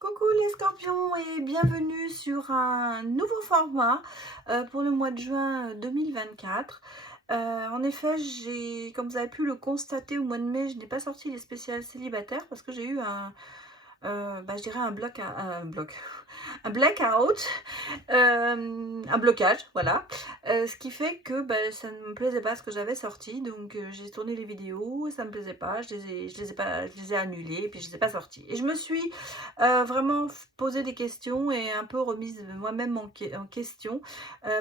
Coucou les scorpions et bienvenue sur un nouveau format pour le mois de juin 2024. En effet, comme vous avez pu le constater au mois de mai, je n'ai pas sorti les spéciales célibataires parce que j'ai eu je dirais un blackout, un blocage, voilà. Ce qui fait que ça ne me plaisait pas ce que j'avais sorti, donc j'ai tourné les vidéos, ça me plaisait pas, je les ai annulées, et puis je les ai pas sorties. Et je me suis vraiment posé des questions et un peu remise moi-même en question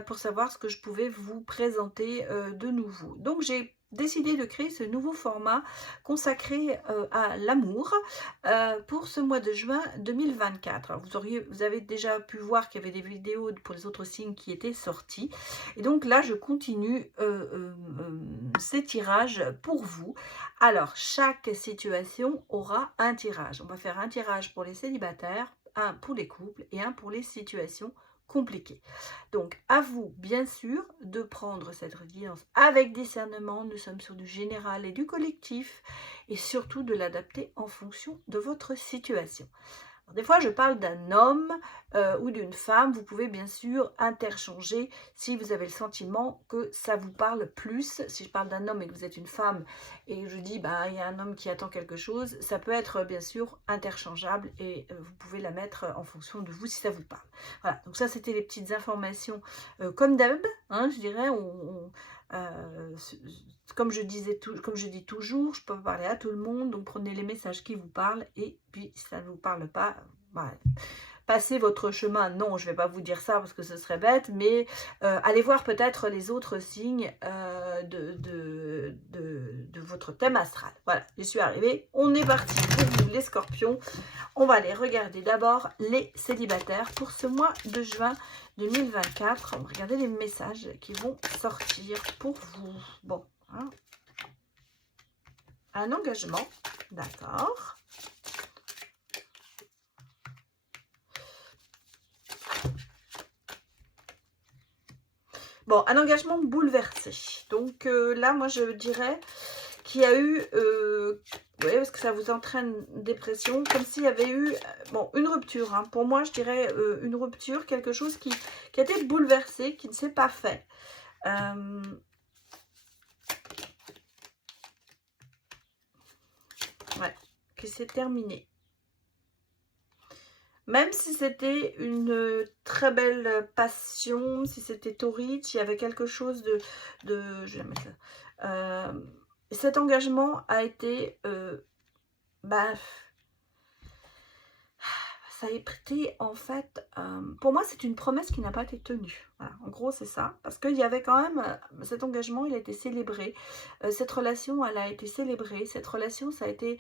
pour savoir ce que je pouvais vous présenter de nouveau. Donc j'ai décidé de créer ce nouveau format consacré à l'amour pour ce mois de juin 2024. Alors vous avez déjà pu voir qu'il y avait des vidéos pour les autres signes qui étaient sorties. Et donc là, je continue ces tirages pour vous. Alors, chaque situation aura un tirage. On va faire un tirage pour les célibataires, un pour les couples et un pour les situations compliquées. Donc, à vous, bien sûr, de prendre cette guidance avec discernement. Nous sommes sur du général et du collectif et surtout de l'adapter en fonction de votre situation. Alors, des fois, je parle d'un homme ou d'une femme. Vous pouvez bien sûr interchanger si vous avez le sentiment que ça vous parle plus. Si je parle d'un homme et que vous êtes une femme et je dis il y a un homme qui attend quelque chose, ça peut être bien sûr interchangeable et vous pouvez la mettre en fonction de vous si ça vous parle. Voilà, donc ça c'était les petites informations comme d'hab, hein, je dirais. Comme je dis toujours, je peux parler à tout le monde, donc prenez les messages qui vous parlent et puis si ça ne vous parle pas, bah, passez votre chemin. Non, je ne vais pas vous dire ça parce que ce serait bête, mais allez voir peut-être les autres signes de votre thème astral. Voilà, je suis arrivée, on est parti pour vous les scorpions. On va aller regarder d'abord les célibataires pour ce mois de juin 2024. On va regarder les messages qui vont sortir pour vous. Bon, hein. Un engagement, d'accord. Bon, un engagement bouleversé. Donc là, moi, je dirais qu'il y a eu... oui, parce que ça vous entraîne une dépression, comme s'il y avait eu une rupture. Hein. Pour moi, je dirais une rupture, quelque chose qui a été bouleversé, qui ne s'est pas fait. Ouais, qui s'est terminé. Même si c'était une très belle passion, si c'était torride, il y avait quelque chose je vais mettre là. Cet engagement a été, ça a été en fait, pour moi c'est une promesse qui n'a pas été tenue. Voilà, en gros c'est ça, parce qu'il y avait quand même, cet engagement il a été célébré, cette relation elle a été célébrée, cette relation ça a été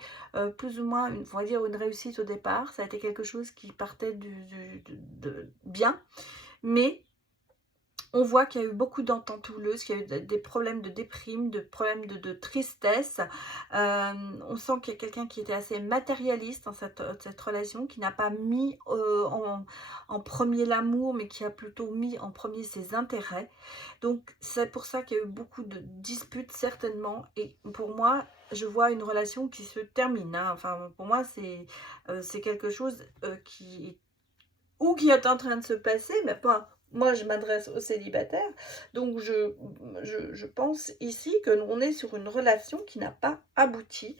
plus ou moins, on va dire une réussite au départ, ça a été quelque chose qui partait de bien, mais on voit qu'il y a eu beaucoup d'ententes houleuses, qu'il y a eu des problèmes de déprime, de problèmes de tristesse. On sent qu'il y a quelqu'un qui était assez matérialiste dans cette relation, qui n'a pas mis en premier l'amour, mais qui a plutôt mis en premier ses intérêts. Donc c'est pour ça qu'il y a eu beaucoup de disputes certainement. Et pour moi, je vois une relation qui se termine. Hein. Enfin, pour moi, c'est quelque chose qui est en train de se passer, mais pas... Moi, je m'adresse aux célibataires, donc je pense ici que on est sur une relation qui n'a pas abouti,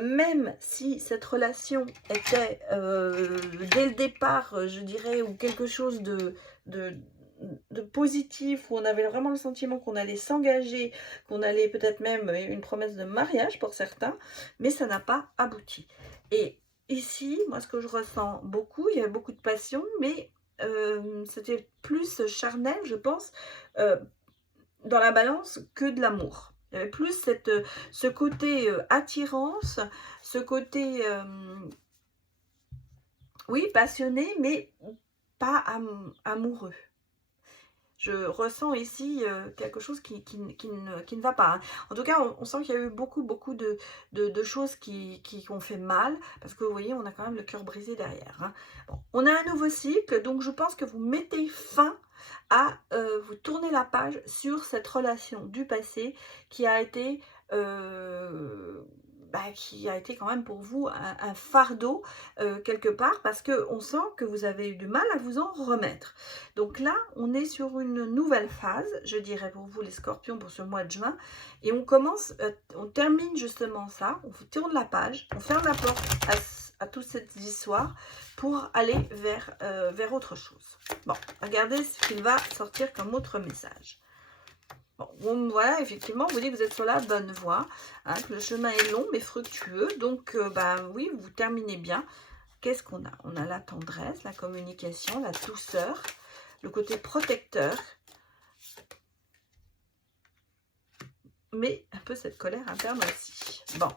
même si cette relation était dès le départ, je dirais, ou quelque chose de, de positif, où on avait vraiment le sentiment qu'on allait s'engager, qu'on allait peut-être même une promesse de mariage pour certains, mais ça n'a pas abouti. Et ici, moi, ce que je ressens beaucoup, il y avait beaucoup de passion, mais c'était plus charnel, je pense, dans la balance que de l'amour. Il y avait plus ce côté attirance, ce côté, oui, passionné, mais pas amoureux. Je ressens ici quelque chose qui ne va pas. Hein. En tout cas, on sent qu'il y a eu beaucoup de choses qui ont fait mal. Parce que vous voyez, on a quand même le cœur brisé derrière. Hein. Bon, on a un nouveau cycle. Donc, je pense que vous mettez fin à... vous tournez la page sur cette relation du passé qui a été... qui a été quand même pour vous un fardeau quelque part, parce qu'on sent que vous avez eu du mal à vous en remettre. Donc là, on est sur une nouvelle phase, je dirais pour vous les scorpions, pour ce mois de juin, et on commence, on termine justement ça, on tourne la page, on ferme la porte à toute cette histoire pour aller vers autre chose. Bon, regardez ce qu'il va sortir comme autre message. Bon, voilà, effectivement, vous dites que vous êtes sur la bonne voie, hein, que le chemin est long mais fructueux, donc oui, vous terminez bien. Qu'est-ce qu'on a? On a la tendresse, la communication, la douceur, le côté protecteur, mais un peu cette colère interne aussi. Bon.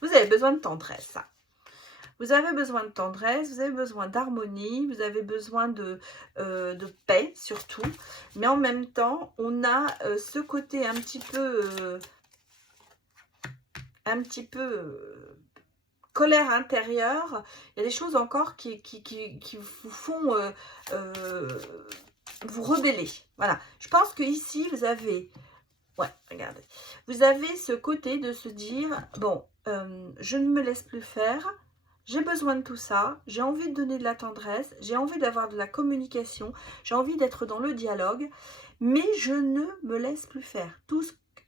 Vous avez besoin de tendresse, hein. Vous avez besoin de tendresse, vous avez besoin d'harmonie, vous avez besoin de paix surtout. Mais en même temps, on a ce côté un petit peu colère intérieure. Il y a des choses encore qui vous font vous rebeller. Voilà. Je pense que ici vous avez... Ouais, regardez. Vous avez ce côté de se dire, bon, je ne me laisse plus faire. J'ai besoin de tout ça, j'ai envie de donner de la tendresse, j'ai envie d'avoir de la communication, j'ai envie d'être dans le dialogue, mais je ne me laisse plus faire.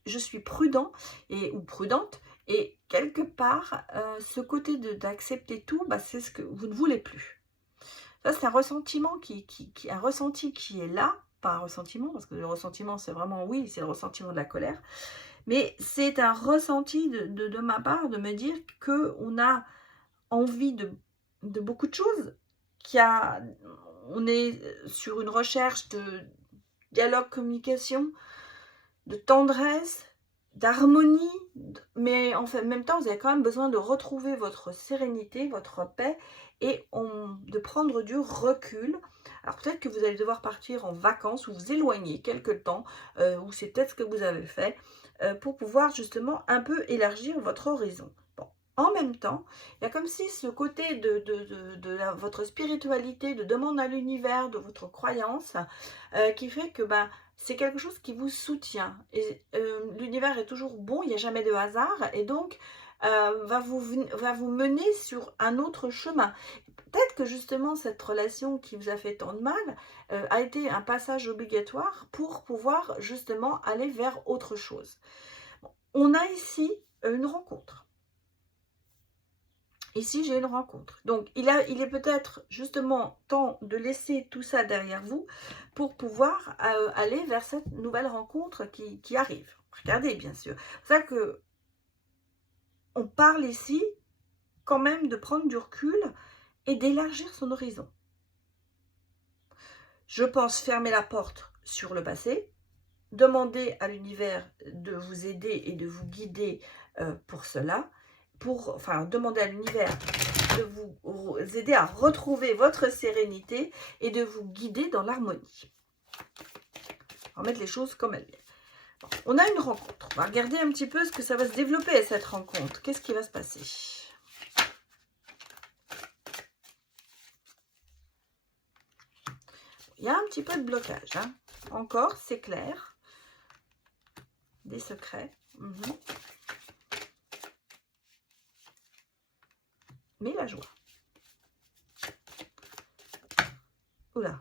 Je suis prudent ou prudente, et quelque part, ce côté d'accepter tout, c'est ce que vous ne voulez plus. Ça, c'est un ressentiment un ressenti qui est là, pas un ressentiment, parce que le ressentiment, c'est vraiment, oui, c'est le ressentiment de la colère, mais c'est un ressenti de ma part, de me dire qu'on a envie de beaucoup de choses, on est sur une recherche de dialogue, communication, de tendresse, d'harmonie, mais en même temps, vous avez quand même besoin de retrouver votre sérénité, votre paix, et de prendre du recul. Alors peut-être que vous allez devoir partir en vacances ou vous éloigner quelque temps, ou c'est peut-être ce que vous avez fait, pour pouvoir justement un peu élargir votre horizon. En même temps, il y a comme si ce côté de votre spiritualité, de demande à l'univers, de votre croyance, qui fait que c'est quelque chose qui vous soutient. Et l'univers est toujours bon, il n'y a jamais de hasard, et donc va vous mener sur un autre chemin. Peut-être que justement cette relation qui vous a fait tant de mal a été un passage obligatoire pour pouvoir justement aller vers autre chose. Bon, on a ici une rencontre. Ici, j'ai une rencontre. Donc, il est peut-être justement temps de laisser tout ça derrière vous pour pouvoir aller vers cette nouvelle rencontre qui arrive. Regardez, bien sûr. C'est ça que on parle ici quand même de prendre du recul et d'élargir son horizon. Je pense fermer la porte sur le passé, demander à l'univers de vous aider et de vous guider pour cela, demander à l'univers de vous aider à retrouver votre sérénité et de vous guider dans l'harmonie. On va mettre les choses comme elles viennent. Bon, on a une rencontre. On va regarder un petit peu ce que ça va se développer à cette rencontre. Qu'est-ce qui va se passer? Il y a un petit peu de blocage. Hein. Encore, c'est clair. Des secrets. Mais la joie. Oula.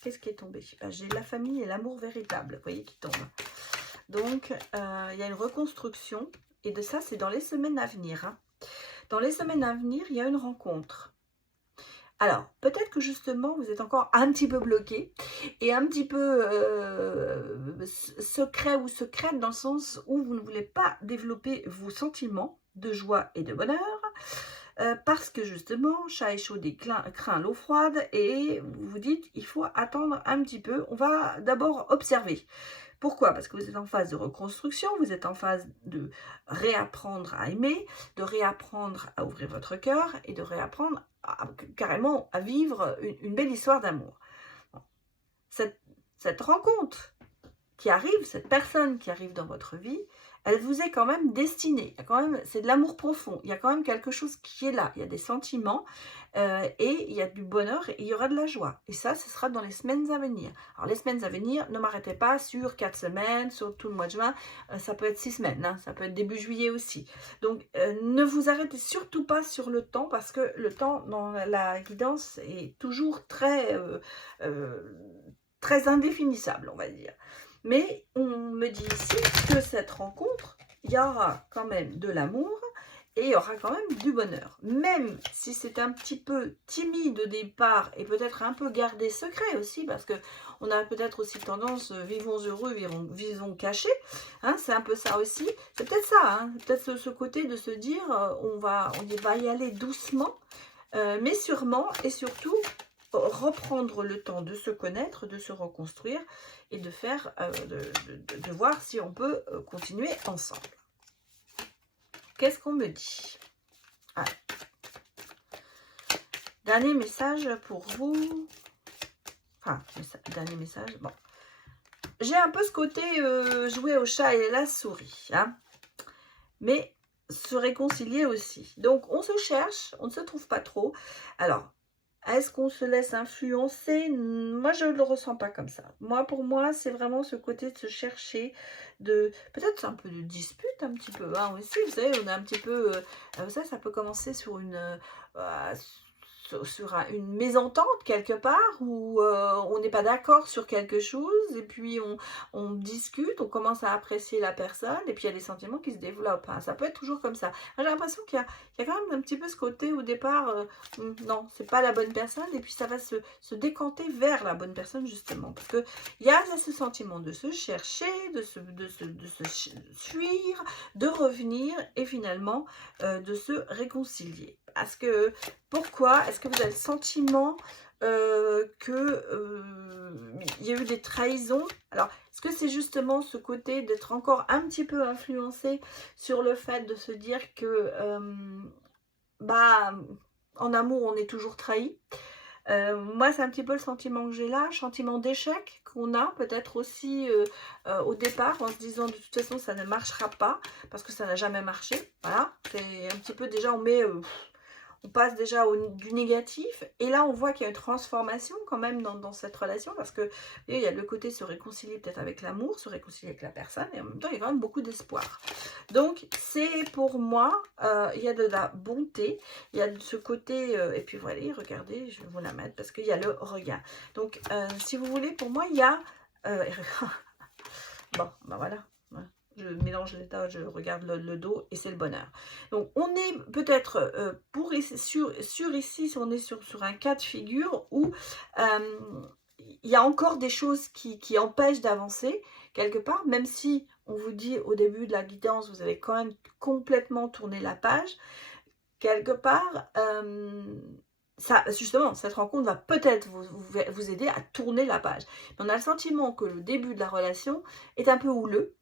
Qu'est-ce qui est tombé? J'ai la famille et l'amour véritable, vous voyez, qui tombe. Donc, il y a une reconstruction. Et de ça, c'est dans les semaines à venir. Hein. Dans les semaines à venir, il y a une rencontre. Alors, peut-être que justement, vous êtes encore un petit peu bloqué et un petit peu secret ou secrète dans le sens où vous ne voulez pas développer vos sentiments de joie et de bonheur parce que justement, chat échaudé craint l'eau froide et vous vous dites, il faut attendre un petit peu. On va d'abord observer. Pourquoi? Parce que vous êtes en phase de reconstruction, vous êtes en phase de réapprendre à aimer, de réapprendre à ouvrir votre cœur et de réapprendre carrément à vivre une belle histoire d'amour. Cette rencontre qui arrive, cette personne qui arrive dans votre vie, elle vous est quand même destinée. C'est de l'amour profond. Il y a quand même quelque chose qui est là. Il y a des sentiments et il y a du bonheur et il y aura de la joie. Et ça, ce sera dans les semaines à venir. Alors, les semaines à venir, ne m'arrêtez pas sur 4 semaines, sur tout le mois de juin. Ça peut être 6 semaines, hein, ça peut être début juillet aussi. Donc, ne vous arrêtez surtout pas sur le temps parce que le temps dans la guidance est toujours très indéfinissable, on va dire. Mais on me dit ici que cette rencontre, il y aura quand même de l'amour et il y aura quand même du bonheur. Même si c'est un petit peu timide au départ et peut-être un peu gardé secret aussi, parce que on a peut-être aussi tendance, vivons heureux, vivons cachés, hein, c'est un peu ça aussi. C'est peut-être ça, hein, peut-être ce côté de se dire, on va y aller doucement, mais sûrement et surtout, reprendre le temps de se connaître, de se reconstruire et de faire, de voir si on peut continuer ensemble. Qu'est-ce qu'on me dit? Allez. Dernier message pour vous. Enfin, dernier message. Bon. J'ai un peu ce côté jouer au chat et à la souris. Hein, mais se réconcilier aussi. Donc, on se cherche, on ne se trouve pas trop. Alors, est-ce qu'on se laisse influencer? Moi, je ne le ressens pas comme ça. Pour moi, c'est vraiment ce côté de se chercher, peut-être un peu de dispute, un petit peu, hein, aussi. Vous savez, on a un petit peu... ça peut commencer sur une mésentente quelque part où on n'est pas d'accord sur quelque chose et puis on discute, on commence à apprécier la personne et puis il y a des sentiments qui se développent. Hein. Ça peut être toujours comme ça. J'ai l'impression qu'il y a quand même un petit peu ce côté au départ, non, c'est pas la bonne personne et puis ça va se décanter vers la bonne personne justement. Parce qu'il y a ce sentiment de se chercher, de se fuir, de revenir et finalement de se réconcilier. Parce que, pourquoi? Est-ce que vous avez le sentiment qu'il y a eu des trahisons? Alors, est-ce que c'est justement ce côté d'être encore un petit peu influencé sur le fait de se dire que, en amour, on est toujours trahi? Moi, c'est un petit peu le sentiment que j'ai là, sentiment d'échec qu'on a peut-être aussi au départ en se disant de toute façon ça ne marchera pas parce que ça n'a jamais marché. Voilà, c'est un petit peu déjà on passe déjà du négatif et là on voit qu'il y a une transformation quand même dans cette relation parce que il y a le côté se réconcilier peut-être avec l'amour, se réconcilier avec la personne et en même temps il y a quand même beaucoup d'espoir. Donc c'est pour moi, il y a de la bonté, il y a de ce côté, et puis voilà, regardez, je vais vous la mettre parce qu'il y a le regard. Donc si vous voulez, pour moi il y a, bon, ben voilà. Je mélange l'état, je regarde le dos et c'est le bonheur. Donc on est peut-être sur ici, si on est sur un cas de figure où il y a encore des choses qui empêchent d'avancer quelque part, même si on vous dit au début de la guidance, vous avez quand même complètement tourné la page, quelque part, ça, justement, cette rencontre va peut-être vous aider à tourner la page. Mais on a le sentiment que le début de la relation est un peu houleux.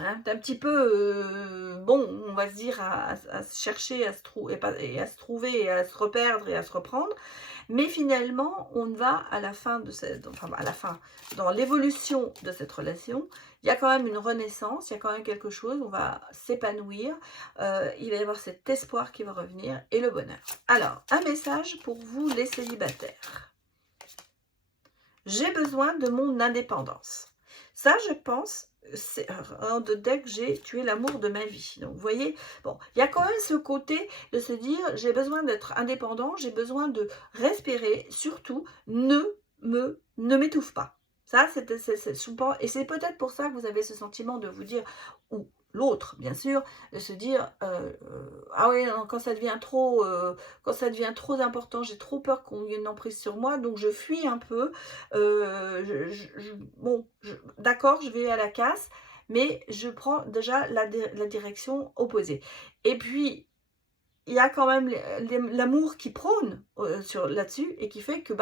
Hein, un petit peu, bon, on va se dire, à se chercher, et à se trouver, et à se reperdre et à se reprendre. Mais finalement, on va à la fin de dans l'évolution de cette relation, il y a quand même une renaissance, il y a quand même quelque chose, on va s'épanouir, il va y avoir cet espoir qui va revenir et le bonheur. Alors, un message pour vous les célibataires. J'ai besoin de mon indépendance. Ça, je pense, c'est un de deck, j'ai tué l'amour de ma vie. Donc, vous voyez, bon, il y a quand même ce côté de se dire, j'ai besoin d'être indépendant, j'ai besoin de respirer, surtout, ne m'étouffe pas. Ça, souvent, et c'est peut-être pour ça que vous avez ce sentiment de vous dire, ou l'autre, bien sûr, de se dire, ah oui, non, quand ça devient trop important, j'ai trop peur qu'on ait une emprise sur moi, donc je fuis un peu, d'accord, je vais à la casse, mais je prends déjà la direction opposée. Et puis, il y a quand même l'amour qui prône là-dessus et qui fait que,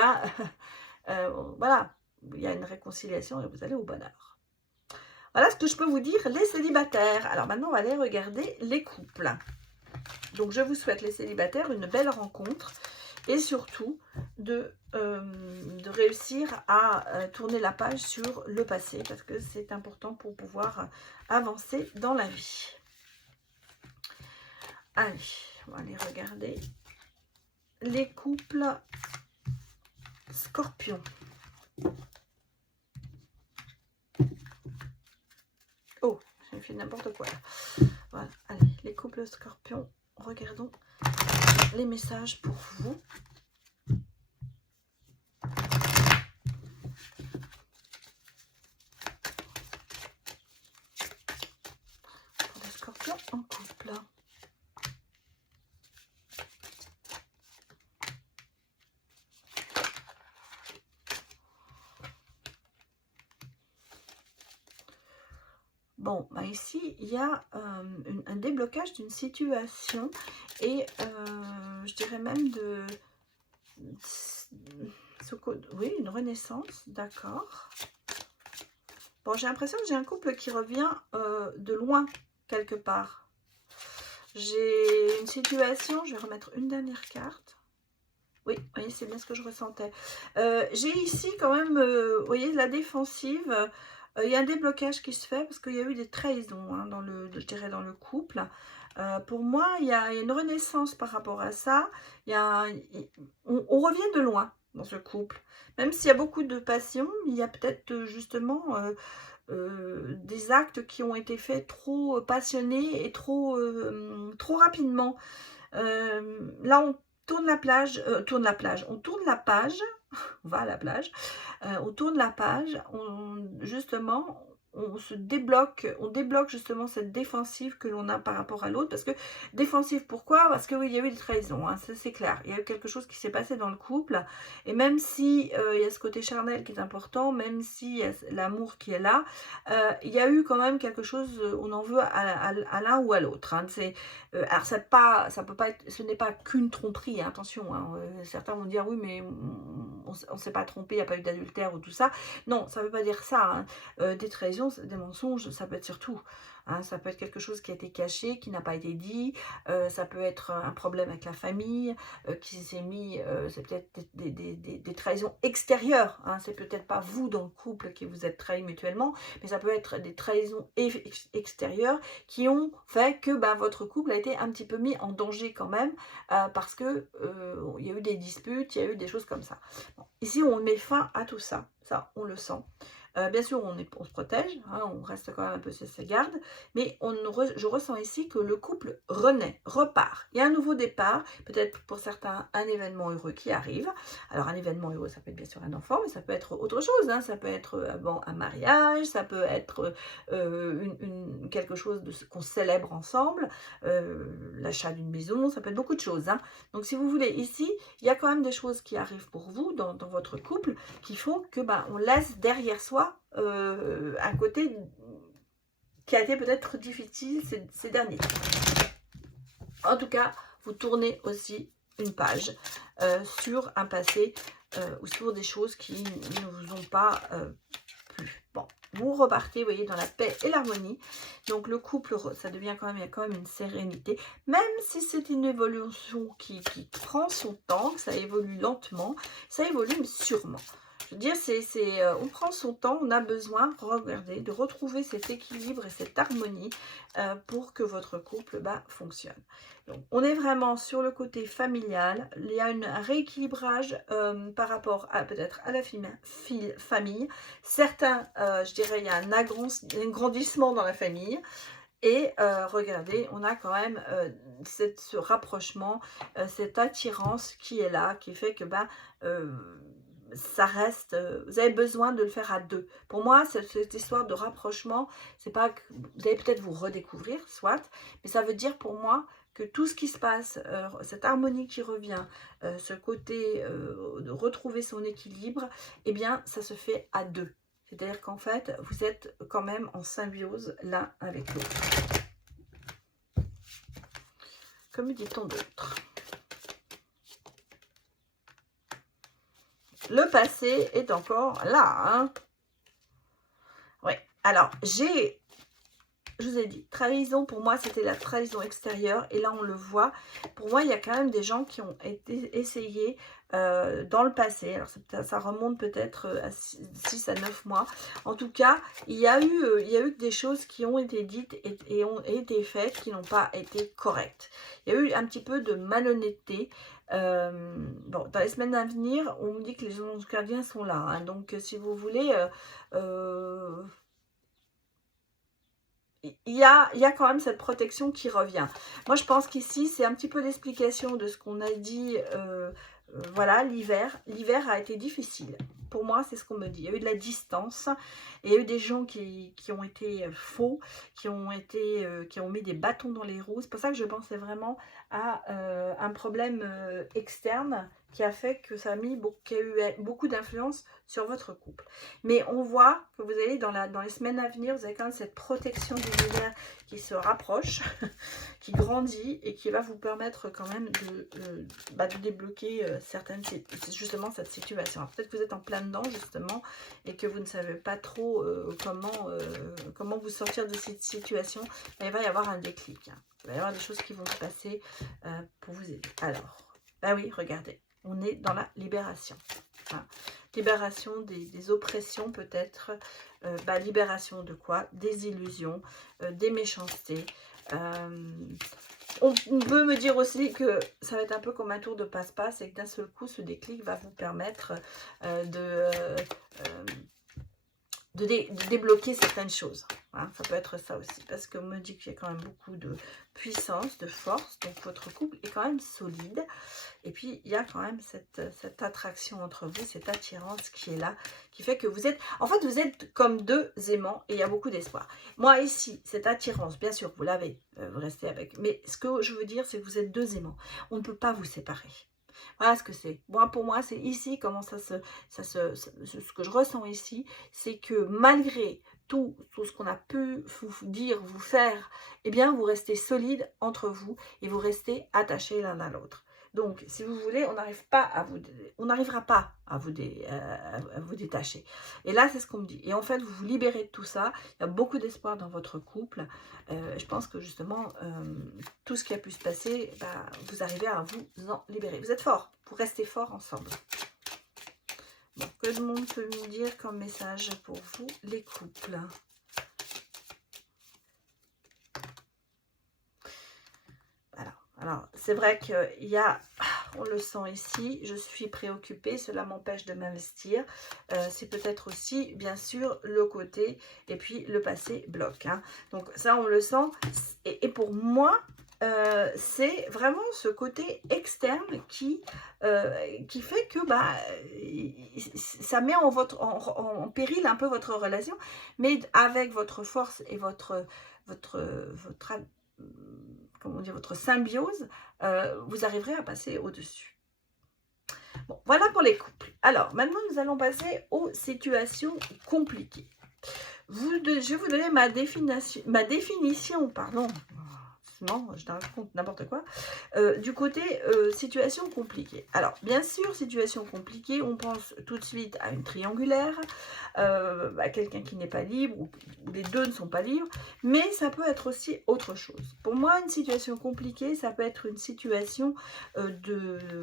voilà, il y a une réconciliation et vous allez au bonheur. Voilà ce que je peux vous dire, les célibataires. Alors maintenant, on va aller regarder les couples. Donc, je vous souhaite, les célibataires, une belle rencontre. et surtout de réussir à tourner la page sur le passé, parce que c'est important pour pouvoir avancer dans la vie. Allez, on va aller regarder les couples Scorpion. Oh, j'ai fait n'importe quoi là. Voilà, allez, les couples Scorpion, regardons les messages pour vous. Pour les Scorpions en couple. Bon, bah ici, il y a un déblocage d'une situation et je dirais même de... Oui, une renaissance, d'accord. Bon, j'ai l'impression que j'ai un couple qui revient de loin, quelque part. J'ai une situation, je vais remettre une dernière carte. Oui, oui, c'est bien ce que je ressentais. J'ai ici quand même, vous voyez, de la défensive. Il y a un déblocage qui se fait parce qu'il y a eu des trahisons hein, je dirais dans le couple. Pour moi, il y a une renaissance par rapport à ça. On revient de loin dans ce couple. Même s'il y a beaucoup de passion, il y a peut-être justement des actes qui ont été faits trop passionnés et trop rapidement. Là, on tourne la on tourne la page, on va à la plage, on tourne la page, justement, on débloque justement cette défensive que l'on a par rapport à l'autre, parce que défensive, pourquoi? Parce que oui, il y a eu des trahisons, hein, ça c'est clair, il y a eu quelque chose qui s'est passé dans le couple, et même si il y a ce côté charnel qui est important, même si y a l'amour qui est là, il y a eu quand même quelque chose, on en veut à l'un ou à l'autre, hein, alors ça peut pas être, ce n'est pas qu'une tromperie, hein, attention, hein, certains vont dire oui mais on ne s'est pas trompé, il n'y a pas eu d'adultère ou tout ça, non, ça ne veut pas dire ça, hein. Des trahisons, des mensonges, ça peut être surtout, hein, ça peut être quelque chose qui a été caché, qui n'a pas été dit, ça peut être un problème avec la famille, qui s'est mis, c'est peut-être des trahisons extérieures, hein, c'est peut-être pas vous dans le couple qui vous êtes trahis mutuellement, mais ça peut être des trahisons extérieures qui ont fait que bah, votre couple a été un petit peu mis en danger quand même, parce que il y a eu des disputes, il y a eu des choses comme ça. Bon, ici, on met fin à tout ça, on le sent. Bien sûr, on se protège, hein, on reste quand même un peu sur ses gardes, mais je ressens ici que le couple renaît, repart. Il y a un nouveau départ, peut-être pour certains un événement heureux qui arrive. Alors un événement heureux, ça peut être bien sûr un enfant, mais ça peut être autre chose, hein, ça peut être un mariage, ça peut être quelque chose qu'on célèbre ensemble, l'achat d'une maison, ça peut être beaucoup de choses. Hein. Donc si vous voulez, ici, il y a quand même des choses qui arrivent pour vous dans votre couple qui font que on laisse derrière soi un côté qui a été peut-être difficile ces derniers temps. En tout cas, vous tournez aussi une page sur un passé ou sur des choses qui ne vous ont pas plu. Bon, vous repartez, vous voyez, dans la paix et l'harmonie. Donc le couple, ça devient quand même, il y a quand même une sérénité. Même si c'est une évolution qui prend son temps, que ça évolue lentement, ça évolue mais sûrement. Je veux dire, on prend son temps, on a besoin, regardez, de retrouver cet équilibre et cette harmonie pour que votre couple fonctionne. Donc, on est vraiment sur le côté familial. Il y a un rééquilibrage par rapport à peut-être à la famille. Certains, je dirais, il y a un agrandissement dans la famille. Et regardez, on a quand même ce rapprochement, cette attirance qui est là, qui fait que ça reste, vous avez besoin de le faire à deux. Pour moi, cette histoire de rapprochement, c'est pas que vous allez peut-être vous redécouvrir, soit, mais ça veut dire pour moi que tout ce qui se passe, cette harmonie qui revient, ce côté de retrouver son équilibre, eh bien, ça se fait à deux. C'est-à-dire qu'en fait, vous êtes quand même en symbiose l'un avec l'autre. Comme dit-on d'autre. Le passé est encore là. Hein. Ouais. Alors, je vous ai dit, trahison, pour moi, c'était la trahison extérieure. Et là, on le voit. Pour moi, il y a quand même des gens qui ont été essayés dans le passé. Alors, ça remonte peut-être à 6 à 9 mois. En tout cas, il y a eu des choses qui ont été dites et ont été faites qui n'ont pas été correctes. Il y a eu un petit peu de malhonnêteté. Bon, dans les semaines à venir, on me dit que les anges gardiens sont là. Hein, donc, si vous voulez... il y a quand même cette protection qui revient. Moi, je pense qu'ici, c'est un petit peu l'explication de ce qu'on a dit. Voilà, l'hiver. L'hiver a été difficile. Pour moi, c'est ce qu'on me dit. Il y a eu de la distance. Et il y a eu des gens qui ont été faux, qui ont mis des bâtons dans les roues. C'est pour ça que je pensais vraiment à un problème externe qui a fait que ça a eu beaucoup d'influence sur votre couple. Mais on voit que vous allez dans les semaines à venir, vous avez quand même cette protection de l'univers qui se rapproche, qui grandit et qui va vous permettre quand même de débloquer justement cette situation. Peut-être que vous êtes en plein dedans justement et que vous ne savez pas trop comment vous sortir de cette situation. Mais il va y avoir un déclic. Hein. Il va y avoir des choses qui vont se passer pour vous aider. Alors, bah oui, regardez. On est dans la libération. Hein. Libération des oppressions peut-être. Libération de quoi? Des illusions, des méchancetés. On peut me dire aussi que ça va être un peu comme un tour de passe-passe et que d'un seul coup, ce déclic va vous permettre de débloquer certaines choses. Hein, ça peut être ça aussi, parce qu'on me dit qu'il y a quand même beaucoup de puissance, de force, donc votre couple est quand même solide. Et puis, il y a quand même cette attraction entre vous, cette attirance qui est là, qui fait que vous êtes... En fait, vous êtes comme deux aimants et il y a beaucoup d'espoir. Moi, ici, cette attirance, bien sûr, vous l'avez, vous restez avec. Mais ce que je veux dire, c'est que vous êtes deux aimants. On ne peut pas vous séparer. Voilà ce que c'est. Moi, pour moi, c'est ici comment ce que je ressens ici, c'est que malgré tout ce qu'on a pu vous dire, vous faire, eh bien, vous restez solide entre vous et vous restez attachés l'un à l'autre. Donc, si vous voulez, on n'arrivera pas à vous détacher. Et là, c'est ce qu'on me dit. Et en fait, vous vous libérez de tout ça. Il y a beaucoup d'espoir dans votre couple. Je pense que justement, tout ce qui a pu se passer, vous arrivez à vous en libérer. Vous êtes forts. Vous restez forts ensemble. Bon, que le monde peut me dire comme message pour vous, les couples? Alors, c'est vrai qu'il y a, on le sent ici, je suis préoccupée, cela m'empêche de m'investir. C'est peut-être aussi, bien sûr, le côté, et puis le passé bloque. Hein. Donc ça, on le sent. Et pour moi, c'est vraiment ce côté externe qui fait que ça met en péril un peu votre relation, mais avec votre force et votre symbiose, vous arriverez à passer au-dessus. Bon, voilà pour les couples. Alors, maintenant, nous allons passer aux situations compliquées. Je vais vous donner ma définition, pardon. Non, je raconte n'importe quoi. Du côté situation compliquée. Alors, bien sûr, situation compliquée, on pense tout de suite à une triangulaire, à quelqu'un qui n'est pas libre, ou les deux ne sont pas libres, mais ça peut être aussi autre chose. Pour moi, une situation compliquée, ça peut être une situation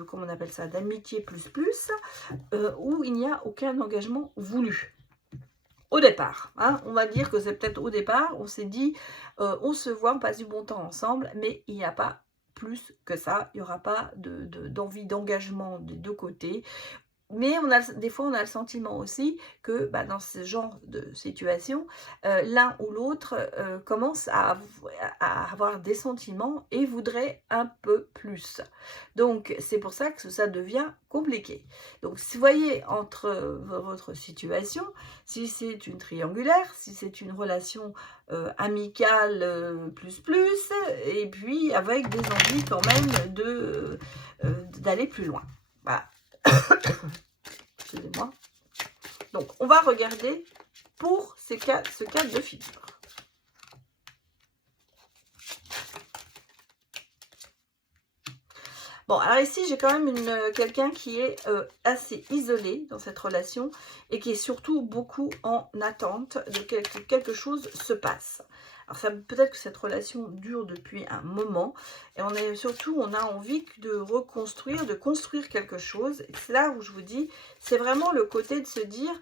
comment on appelle ça, d'amitié plus, où il n'y a aucun engagement voulu. Au départ, hein, on va dire que c'est peut-être au départ, on s'est dit, on se voit, on passe du bon temps ensemble, mais il n'y a pas plus que ça, il n'y aura pas d'envie d'engagement des deux côtés. Mais des fois, on a le sentiment aussi que dans ce genre de situation, l'un ou l'autre commence à avoir des sentiments et voudrait un peu plus. Donc, c'est pour ça que ça devient compliqué. Donc, si vous voyez entre votre situation, si c'est une triangulaire, si c'est une relation amicale plus, et puis avec des envies quand même d'aller plus loin. Voilà. Excusez-moi. Donc, on va regarder pour ce cas de figure. Bon, alors ici, j'ai quand même quelqu'un qui est assez isolé dans cette relation et qui est surtout beaucoup en attente de quelque chose se passe. Alors peut-être que cette relation dure depuis un moment et on a envie de reconstruire, de construire quelque chose. C'est là où je vous dis, c'est vraiment le côté de se dire,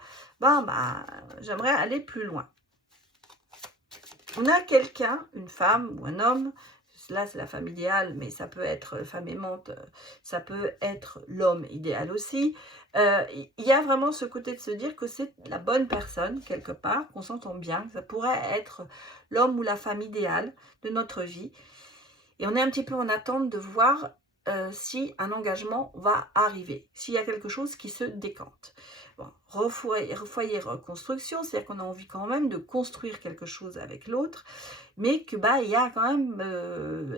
j'aimerais aller plus loin. On a quelqu'un, une femme ou un homme, là c'est la femme idéale, mais ça peut être femme aimante, ça peut être l'homme idéal aussi. Il y a vraiment ce côté de se dire que c'est la bonne personne, quelque part, qu'on s'entend bien, que ça pourrait être l'homme ou la femme idéale de notre vie. Et on est un petit peu en attente de voir si un engagement va arriver, s'il y a quelque chose qui se décante. Bon, foyer reconstruction, c'est-à-dire qu'on a envie quand même de construire quelque chose avec l'autre, mais que il y a quand même,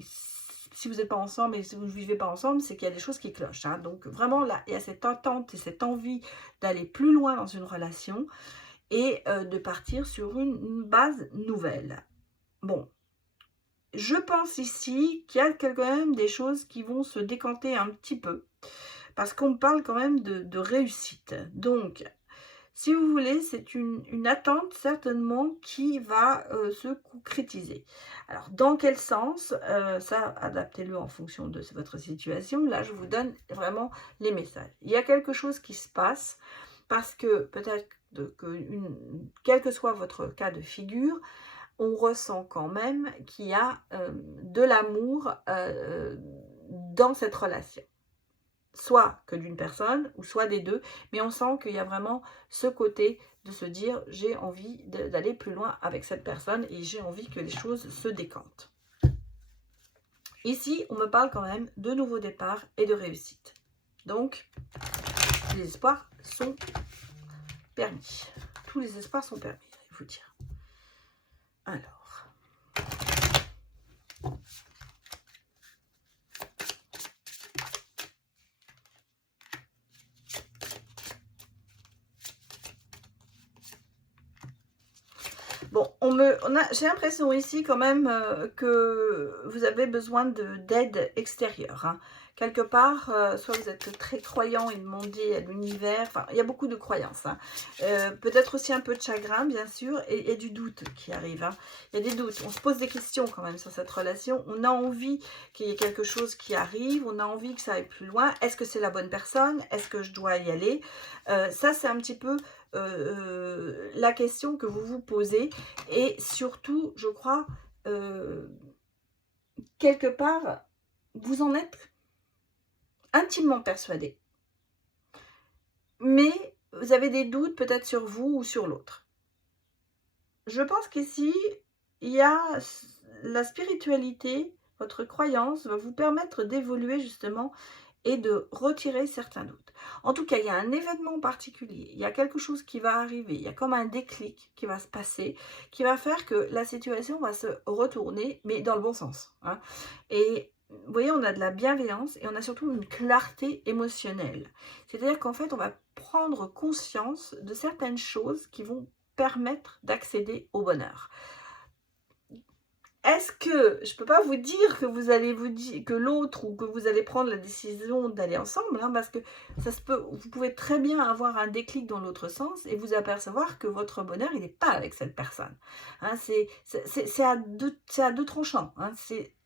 si vous n'êtes pas ensemble et si vous ne vivez pas ensemble, c'est qu'il y a des choses qui clochent. Hein. Donc vraiment là, il y a cette attente et cette envie d'aller plus loin dans une relation et de partir sur une base nouvelle. Bon, je pense ici qu'il y a quand même des choses qui vont se décanter un petit peu. Parce qu'on parle quand même de réussite. Donc, si vous voulez, c'est une attente certainement qui va se concrétiser. Alors, dans quel sens ça, adaptez-le en fonction de votre situation. Là, je vous donne vraiment les messages. Il y a quelque chose qui se passe parce que peut-être quel que soit votre cas de figure, on ressent quand même qu'il y a de l'amour dans cette relation. Soit que d'une personne, ou soit des deux, mais on sent qu'il y a vraiment ce côté de se dire j'ai envie d'aller plus loin avec cette personne et j'ai envie que les choses se décantent. Ici, on me parle quand même de nouveaux départs et de réussite. Donc, les espoirs sont permis. Tous les espoirs sont permis, je vais vous dire. Alors. Bon, j'ai l'impression ici quand même que vous avez besoin d'aide extérieure. Hein. Quelque part, soit vous êtes très croyant et demandez à l'univers, enfin, il y a beaucoup de croyances. Hein. Peut-être aussi un peu de chagrin, bien sûr, et du doute qui arrive. Hein. Il y a des doutes, on se pose des questions quand même sur cette relation. On a envie qu'il y ait quelque chose qui arrive, on a envie que ça aille plus loin. Est-ce que c'est la bonne personne? Est-ce que je dois y aller? Ça, c'est un petit peu la question que vous vous posez et surtout je crois quelque part vous en êtes intimement persuadé, mais vous avez des doutes peut-être sur vous ou sur l'autre. Je pense qu'ici il y a la spiritualité, votre croyance va vous permettre d'évoluer justement et de retirer certains doutes. En tout cas, il y a un événement particulier, il y a quelque chose qui va arriver, il y a comme un déclic qui va se passer, qui va faire que la situation va se retourner, mais dans le bon sens. Hein. Et vous voyez, on a de la bienveillance et on a surtout une clarté émotionnelle. C'est-à-dire qu'en fait, on va prendre conscience de certaines choses qui vont permettre d'accéder au bonheur. Est-ce que je ne peux pas vous dire que vous allez vous dire que l'autre ou que vous allez prendre la décision d'aller ensemble, hein, parce que ça se peut, vous pouvez très bien avoir un déclic dans l'autre sens et vous apercevoir que votre bonheur il n'est pas avec cette personne. Hein, c'est à deux tranchants. Hein,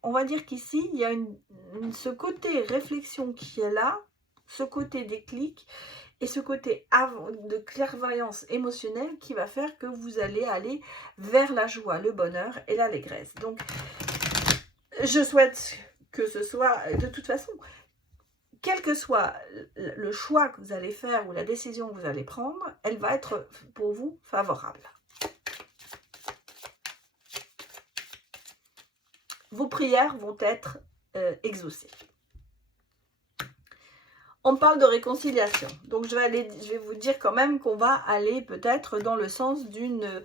on va dire qu'ici il y a ce côté réflexion qui est là, ce côté déclic. Et ce côté de clairvoyance émotionnelle qui va faire que vous allez aller vers la joie, le bonheur et l'allégresse. Donc, je souhaite que ce soit, de toute façon, quel que soit le choix que vous allez faire ou la décision que vous allez prendre, elle va être pour vous favorable. Vos prières vont être exaucées. On parle de réconciliation, donc je vais vous dire quand même qu'on va aller peut-être dans le sens d'une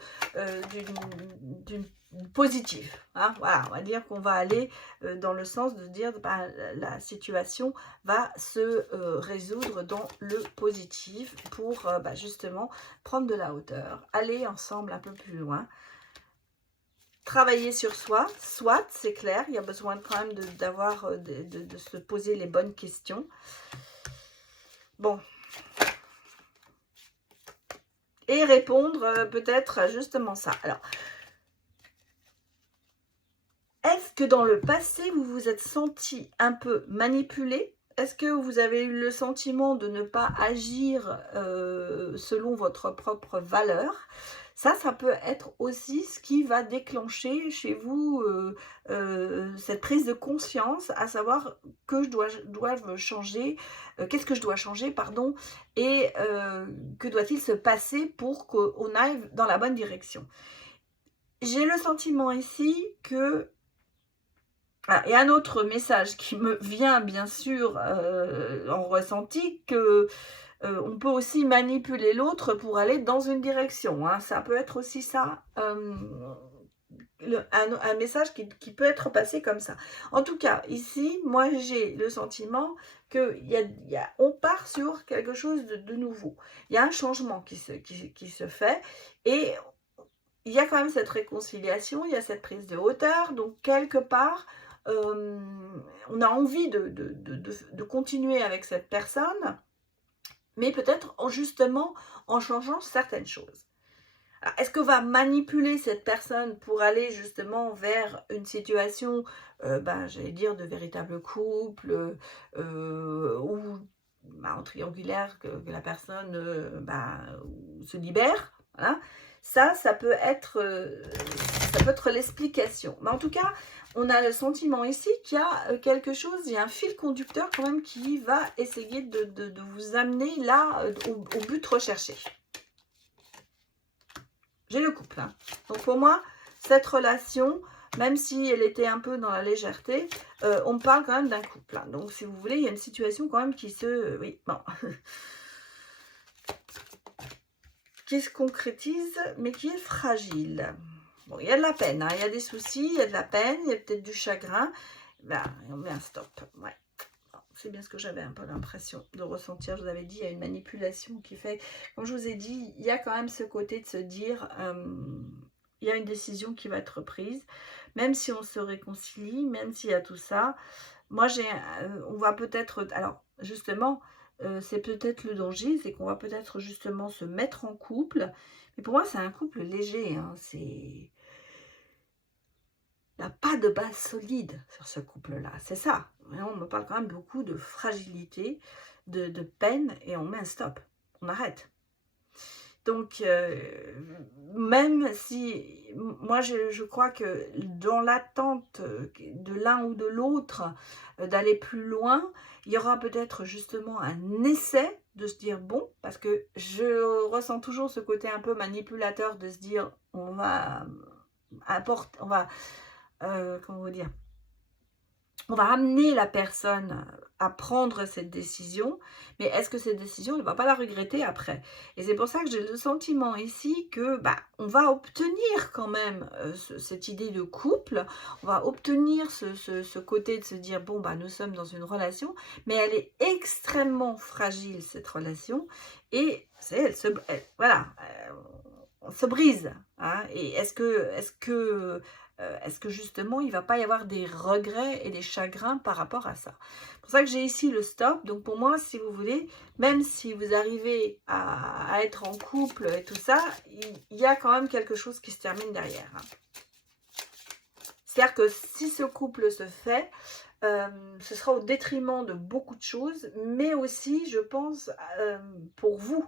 positive. Hein, voilà, on va dire qu'on va aller dans le sens de dire la situation va se résoudre dans le positif pour justement prendre de la hauteur, aller ensemble un peu plus loin. Travailler sur soi, soit c'est clair, il y a besoin quand même de se poser les bonnes questions. Bon. Et répondre peut-être à justement ça. Alors, que dans le passé, vous vous êtes senti un peu manipulé? Est-ce que vous avez eu le sentiment de ne pas agir selon votre propre valeur? Ça peut être aussi ce qui va déclencher chez vous cette prise de conscience, à savoir que dois changer, qu'est-ce que je dois changer, pardon, et que doit-il se passer pour qu'on aille dans la bonne direction. J'ai le sentiment ici que... Ah, et un autre message qui me vient bien sûr en ressenti, que on peut aussi manipuler l'autre pour aller dans une direction, hein. Ça peut être aussi ça, un message qui peut être passé comme ça. En tout cas, ici, moi j'ai le sentiment que on part sur quelque chose de nouveau. Il y a un changement qui se fait, et il y a quand même cette réconciliation, il y a cette prise de hauteur, donc quelque part, on a envie de continuer avec cette personne, mais peut-être justement en changeant certaines choses. Est-ce qu'on va manipuler cette personne pour aller justement vers une situation, j'allais dire, de véritable couple, ou en triangulaire, que la personne se libère, voilà. Ça peut être l'explication. Mais en tout cas, on a le sentiment ici qu'il y a quelque chose, il y a un fil conducteur quand même qui va essayer de vous amener là au but recherché. J'ai le couple, hein. Donc pour moi, cette relation, même si elle était un peu dans la légèreté, on parle quand même d'un couple, hein. Donc si vous voulez, il y a une situation quand même qui se... oui, bon. qui se concrétise, mais qui est fragile. Bon, il y a de la peine, hein, il y a des soucis, il y a de la peine, il y a peut-être du chagrin. On met un stop. Ouais. C'est bien ce que j'avais un peu l'impression de ressentir. Je vous avais dit, il y a une manipulation qui fait... Comme je vous ai dit, il y a quand même ce côté de se dire, il y a une décision qui va être prise. Même si on se réconcilie, même s'il y a tout ça. Moi, on va peut-être... Alors, justement... c'est peut-être le danger, c'est qu'on va peut-être justement se mettre en couple. Mais pour moi, c'est un couple léger, hein. Il n'y a pas de base solide sur ce couple-là. C'est ça. On me parle quand même beaucoup de fragilité, de peine, et on met un stop. On arrête. Donc, même si... Moi, je crois que dans l'attente de l'un ou de l'autre, d'aller plus loin, il y aura peut-être justement un essai de se dire, bon, parce que je ressens toujours ce côté un peu manipulateur de se dire, on va comment vous dire, on va amener la personne à prendre cette décision, mais est-ce que cette décision, elle ne va pas la regretter après? Et c'est pour ça que j'ai le sentiment ici que on va obtenir quand même cette idée de couple, on va obtenir ce côté de se dire, bon, nous sommes dans une relation, mais elle est extrêmement fragile, cette relation, et elle se brise, hein. Et est-ce que justement, il ne va pas y avoir des regrets et des chagrins par rapport à ça? C'est pour ça que j'ai ici le stop. Donc pour moi, si vous voulez, même si vous arrivez à être en couple et tout ça, il y a quand même quelque chose qui se termine derrière, hein. C'est-à-dire que si ce couple se fait, ce sera au détriment de beaucoup de choses, mais aussi, je pense, pour vous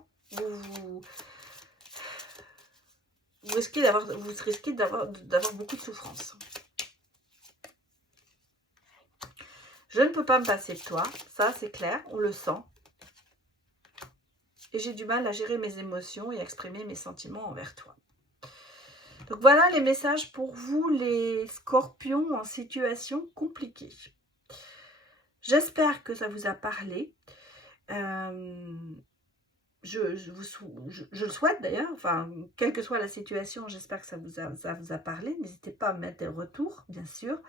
risquez d'avoir beaucoup de souffrance. Je ne peux pas me passer de toi, ça c'est clair, on le sent. Et j'ai du mal à gérer mes émotions et à exprimer mes sentiments envers toi. Donc voilà les messages pour vous, les scorpions en situation compliquée. J'espère que ça vous a parlé. Je le souhaite d'ailleurs, enfin, quelle que soit la situation, j'espère que ça vous a parlé. N'hésitez pas à me mettre des retours, bien sûr.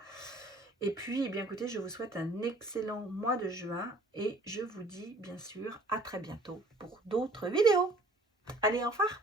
Et puis, eh bien, écoutez, je vous souhaite un excellent mois de juin et je vous dis, bien sûr, à très bientôt pour d'autres vidéos. Allez, au revoir!